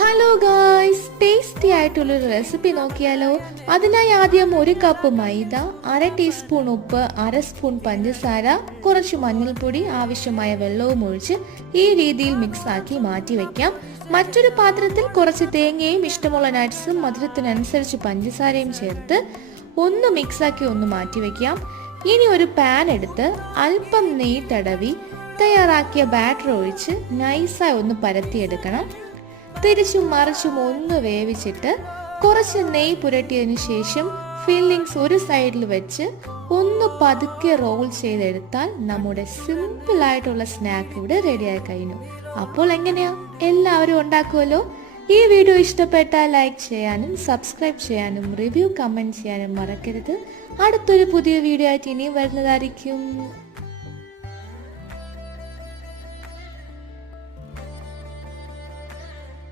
Hello guys, tasty ആയിട്ടുള്ളൊരു recipe നോക്കിയാലോ. അതിനായി ആദ്യം 1 കപ്പ് മൈദ, 1/2 ടീസ്പൂൺ ഉപ്പ്, 1/2 സ്പൂൺ പഞ്ചസാര, കുറച്ച് മഞ്ഞൾപ്പൊടി, ആവശ്യമായ വെള്ളവും ഒഴിച്ച് ഈ രീതിയിൽ മിക്സ് ആക്കി മാറ്റി വെക്കാം. മറ്റൊരു പാത്രത്തിൽ കുറച്ച് തേങ്ങയും ഇഷ്ടമുള്ള നട്ട്സും മധുരത്തിനനുസരിച്ച് പഞ്ചസാരയും ചേർത്ത് ഒന്ന് മിക്സാക്കി ഒന്ന് മാറ്റി വെക്കാം. ഇനി ഒരു പാൻ എടുത്ത് അല്പം നെയ്യ് തടവി തയ്യാറാക്കിയ ബാറ്റർ ഒഴിച്ച് നൈസായി ഒന്ന് പരത്തിയെടുക്കണം. തിരിച്ചും മറിച്ചും ഒന്ന് വേവിച്ചിട്ട് കുറച്ച് നെയ്യ് പുരട്ടിയതിനു ശേഷം ഫില്ലിങ്സ് ഒരു സൈഡിൽ വെച്ച് ഒന്ന് പതുക്കെ റോൾ ചെയ്തെടുത്താൽ നമ്മുടെ സിമ്പിൾ ആയിട്ടുള്ള സ്നാക്ക് ഇവിടെ റെഡിയായി കഴിഞ്ഞു. അപ്പോൾ എങ്ങനെയാ, എല്ലാവരും ഉണ്ടാക്കുമല്ലോ. ഈ വീഡിയോ ഇഷ്ടപ്പെട്ടാൽ ലൈക്ക് ചെയ്യാനും സബ്സ്ക്രൈബ് ചെയ്യാനും റിവ്യൂ കമന്റ് ചെയ്യാനും മറക്കരുത്. അടുത്തൊരു പുതിയ വീഡിയോ ആയിട്ട് ഇനിയും വരുന്നതായിരിക്കും.